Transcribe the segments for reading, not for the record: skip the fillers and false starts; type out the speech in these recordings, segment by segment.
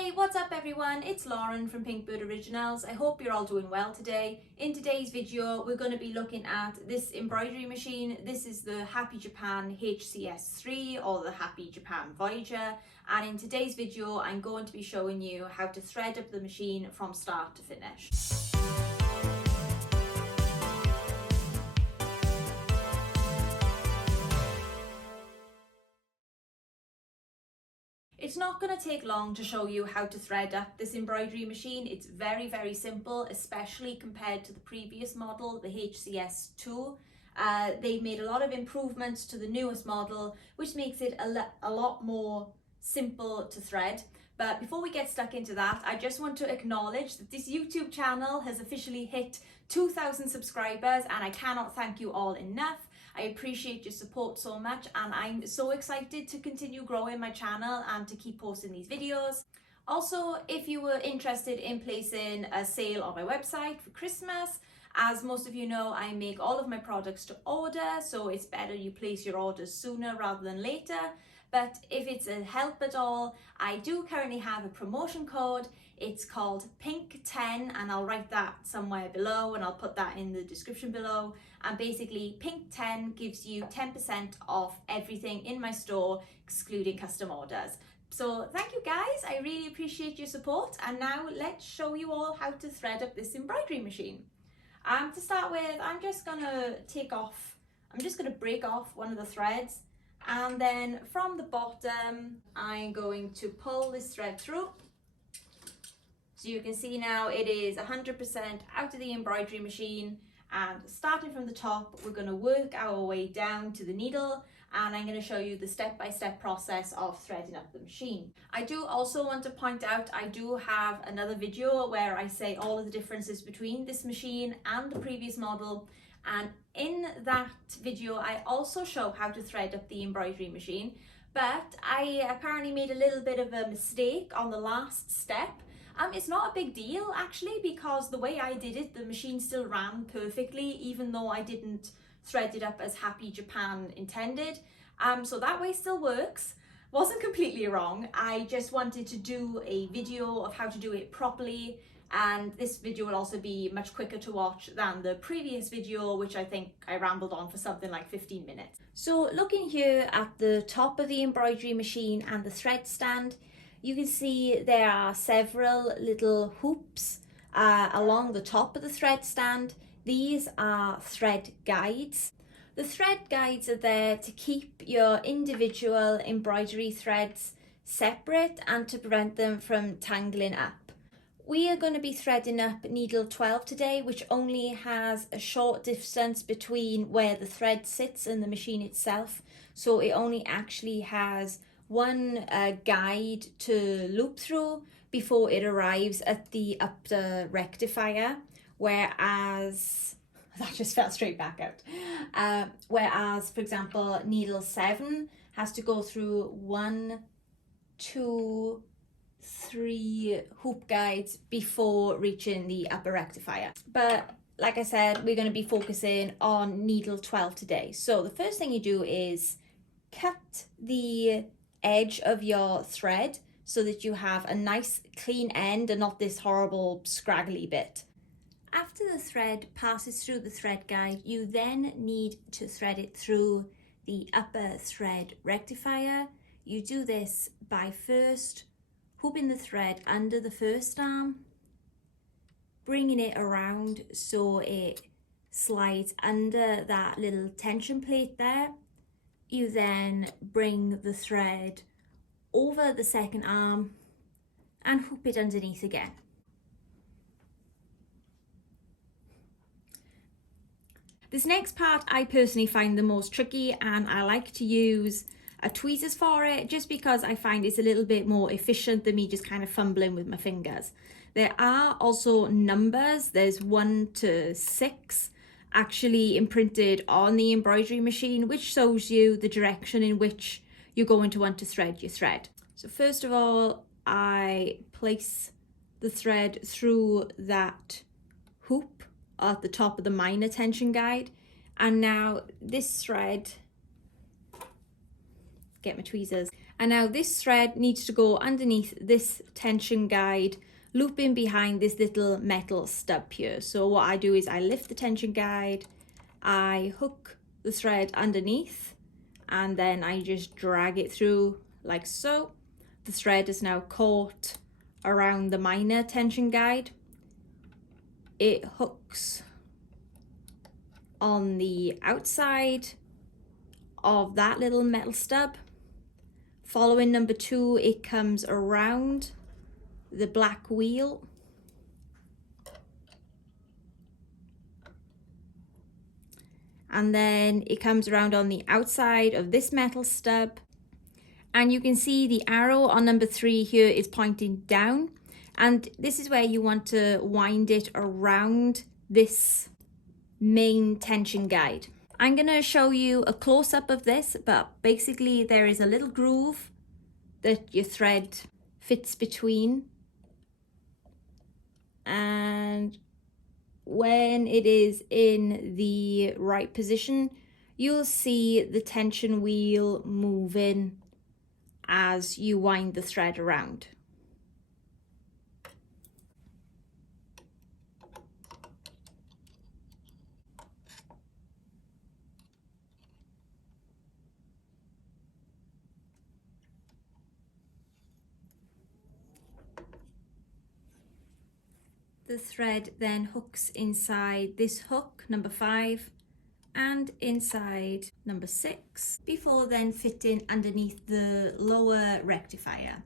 Hey, what's up everyone? It's Lauren from Pinkbird Originals. I hope you're all doing well today. In today's video, we're going to be looking at this embroidery machine. This is the Happy Japan HCS3 or the Happy Japan Voyager. And in today's video, I'm going to be showing you how to thread up the machine from start to finish. It's not going to take long to show you how to thread up this embroidery machine. It's very simple, especially compared to the previous model, the HCS2. They've made a lot of improvements to the newest model, which makes it a lot more simple to thread. But before we get stuck into that, I just want to acknowledge that this YouTube channel has officially hit 2,000 subscribers, and I cannot thank you all enough. I appreciate your support so much, and I'm so excited to continue growing my channel and to keep posting these videos. Also, if you were interested in placing a sale on my website for Christmas, as most of you know, I make all of my products to order, so it's better you place your orders sooner rather than later. But if it's a help at all, I do currently have a promotion code. It's called PINK10, and I'll write that somewhere below and I'll put that in the description below. And basically PINK10 gives you 10% off everything in my store, excluding custom orders. So thank you guys, I really appreciate your support. And now let's show you all how to thread up this embroidery machine. To start with, I'm just gonna break off one of the threads. And then from the bottom, I'm going to pull this thread through. So you can see now it is 100% out of the embroidery machine. And starting from the top, we're going to work our way down to the needle, and I'm going to show you the step-by-step process of threading up the machine. I do also want to point out, I do have another video where I say all of the differences between this machine and the previous model. And in that video, I also show how to thread up the embroidery machine, but I apparently made a little bit of a mistake on the last step. It's not a big deal actually, because the way I did it, the machine still ran perfectly, even though I didn't thread it up as Happy Japan intended. So that way still works. Wasn't completely wrong. I just wanted to do a video of how to do it properly. And this video will also be much quicker to watch than the previous video, which I think I rambled on for something like 15 minutes. So looking here at the top of the embroidery machine and the thread stand, you can see there are several little hoops along the top of the thread stand. These are thread guides. The thread guides are there to keep your individual embroidery threads separate and to prevent them from tangling up. We are going to be threading up needle 12 today, which only has a short distance between where the thread sits and the machine itself. So it only actually has one guide to loop through before it arrives at the upper rectifier, whereas that just fell straight back out. Whereas, for example, needle 7 has to go through 1, 2, 3 hoop guides before reaching the upper rectifier. But like I said, we're going to be focusing on needle 12 today. So the first thing you do is cut the edge of your thread so that you have a nice clean end and not this horrible scraggly bit. After the thread passes through the thread guide, you then need to thread it through the upper thread rectifier. You do this by first hooping the thread under the first arm, bringing it around so it slides under that little tension plate there. You then bring the thread over the second arm and hoop it underneath again. This next part I personally find the most tricky, and I like to use tweezers for it just because I find it's a little bit more efficient than me just kind of fumbling with my fingers. There are also numbers, there's 1 to 6 actually imprinted on the embroidery machine, which shows you the direction in which you're going to want to thread your thread. So first of all, I place the thread through that hoop at the top of the minor tension guide, and now this thread, get my tweezers, And now this thread needs to go underneath this tension guide, looping behind this little metal stub here. So what I do is I lift the tension guide, I hook the thread underneath, and then I just drag it through like so. The thread is now caught around the minor tension guide. It hooks on the outside of that little metal stub. Following number 2, it comes around the black wheel. And then it comes around on the outside of this metal stub. And you can see the arrow on number 3 here is pointing down. And this is where you want to wind it around this main tension guide. I'm going to show you a close-up of this, but basically there is a little groove that your thread fits between. And when it is in the right position, you'll see the tension wheel moving as you wind the thread around. The thread then hooks inside this hook, number 5, and inside number 6, before then fitting underneath the lower rectifier.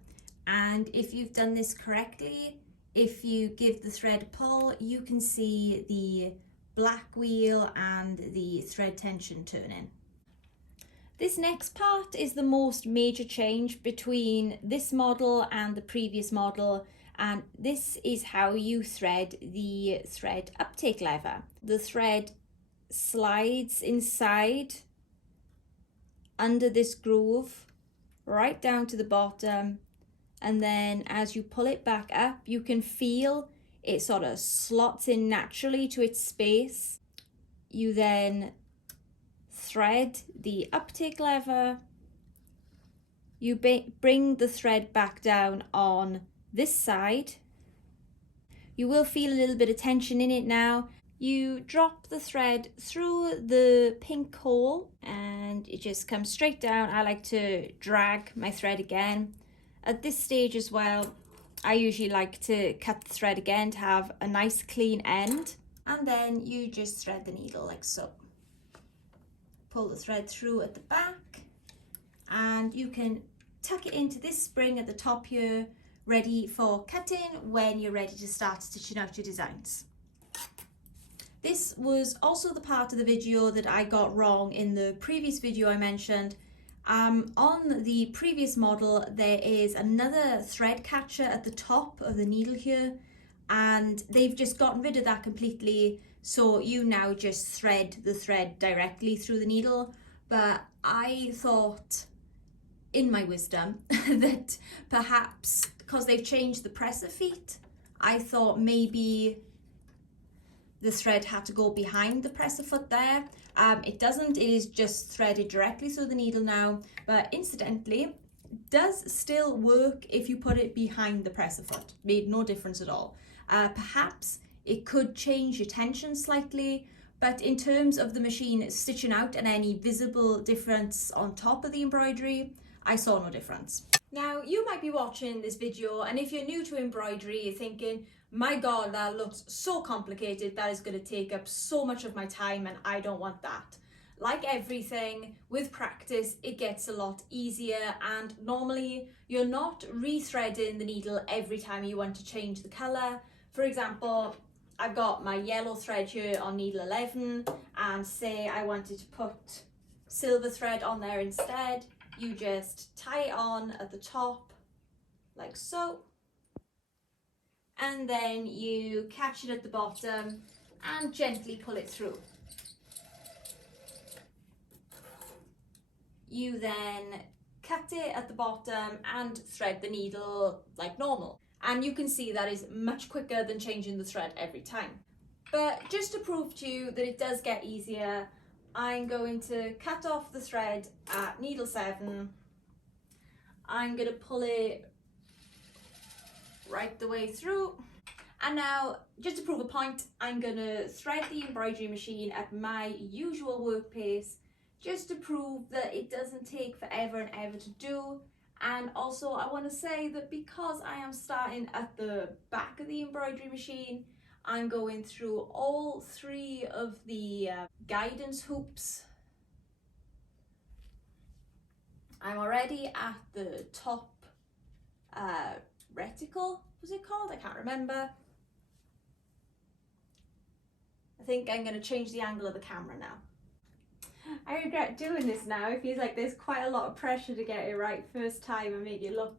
And if you've done this correctly, if you give the thread a pull, you can see the black wheel and the thread tension turning. This next part is the most major change between this model and the previous model, and this is how you thread the thread uptake lever. The thread slides inside under this groove right down to the bottom, and then as you pull it back up, you can feel it sort of slots in naturally to its space. You then thread the uptake lever, you bring the thread back down on this side. You will feel a little bit of tension in it now. You drop the thread through the pink hole and it just comes straight down. I like to drag my thread again. At this stage as well, I usually like to cut the thread again to have a nice clean end. And then you just thread the needle like so. Pull the thread through at the back and you can tuck it into this spring at the top here, ready for cutting when you're ready to start stitching out your designs. This was also the part of the video that I got wrong in the previous video I mentioned. On the previous model, there is another thread catcher at the top of the needle here, and they've just gotten rid of that completely. So you now just thread the thread directly through the needle. But I thought, in my wisdom, that perhaps because they've changed the presser feet, I thought maybe the thread had to go behind the presser foot there. It doesn't, it is just threaded directly through the needle now, but incidentally, it does still work if you put it behind the presser foot. Made no difference at all. Perhaps it could change your tension slightly, but in terms of the machine stitching out and any visible difference on top of the embroidery, I saw no difference. Now, you might be watching this video, and if you're new to embroidery, you're thinking, my God, that looks so complicated, that is going to take up so much of my time and I don't want that. Like everything, with practice, it gets a lot easier, and normally you're not rethreading the needle every time you want to change the colour. For example, I've got my yellow thread here on needle 11, and say I wanted to put silver thread on there instead. You just tie it on at the top like so, and then you catch it at the bottom and gently pull it through. You then cut it at the bottom and thread the needle like normal. And you can see that is much quicker than changing the thread every time. But just to prove to you that it does get easier, I'm going to cut off the thread at needle 7. I'm gonna pull it right the way through. And now, just to prove a point, I'm gonna thread the embroidery machine at my usual work pace, just to prove that it doesn't take forever and ever to do. And also I want to say that because I am starting at the back of the embroidery machine, I'm going through all 3 of the guidance hoops. I'm already at the top reticle, was it called? I can't remember. I think I'm going to change the angle of the camera now. I regret doing this now. It feels like there's quite a lot of pressure to get it right first time and make it look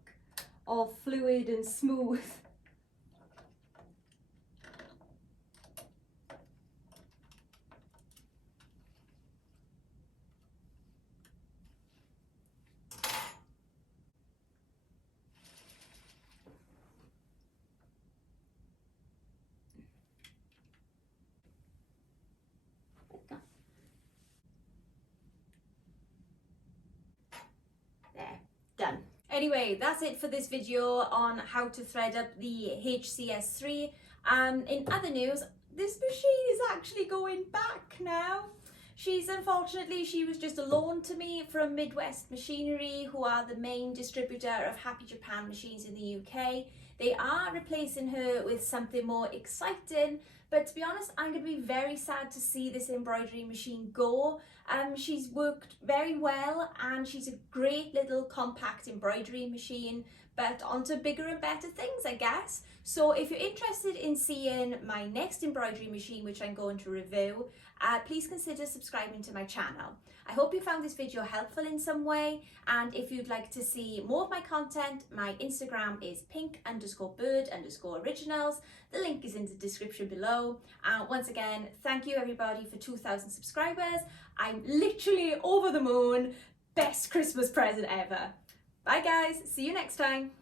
all fluid and smooth. There, done. Anyway, that's it for this video on how to thread up the HCS3. In other news, this machine is actually going back now. Unfortunately, she was just a loan to me from Midwest Machinery, who are the main distributor of Happy Japan machines in the UK. They are replacing her with something more exciting, but to be honest, I'm going to be very sad to see this embroidery machine go. She's worked very well and she's a great little compact embroidery machine, but onto bigger and better things, I guess. So if you're interested in seeing my next embroidery machine, which I'm going to review, please consider subscribing to my channel. I hope you found this video helpful in some way, and if you'd like to see more of my content, my Instagram is pink_bird_originals. The link is in the description below. Once again, thank you everybody for 2,000 subscribers. I'm literally over the moon. Best Christmas present ever. Bye guys, see you next time.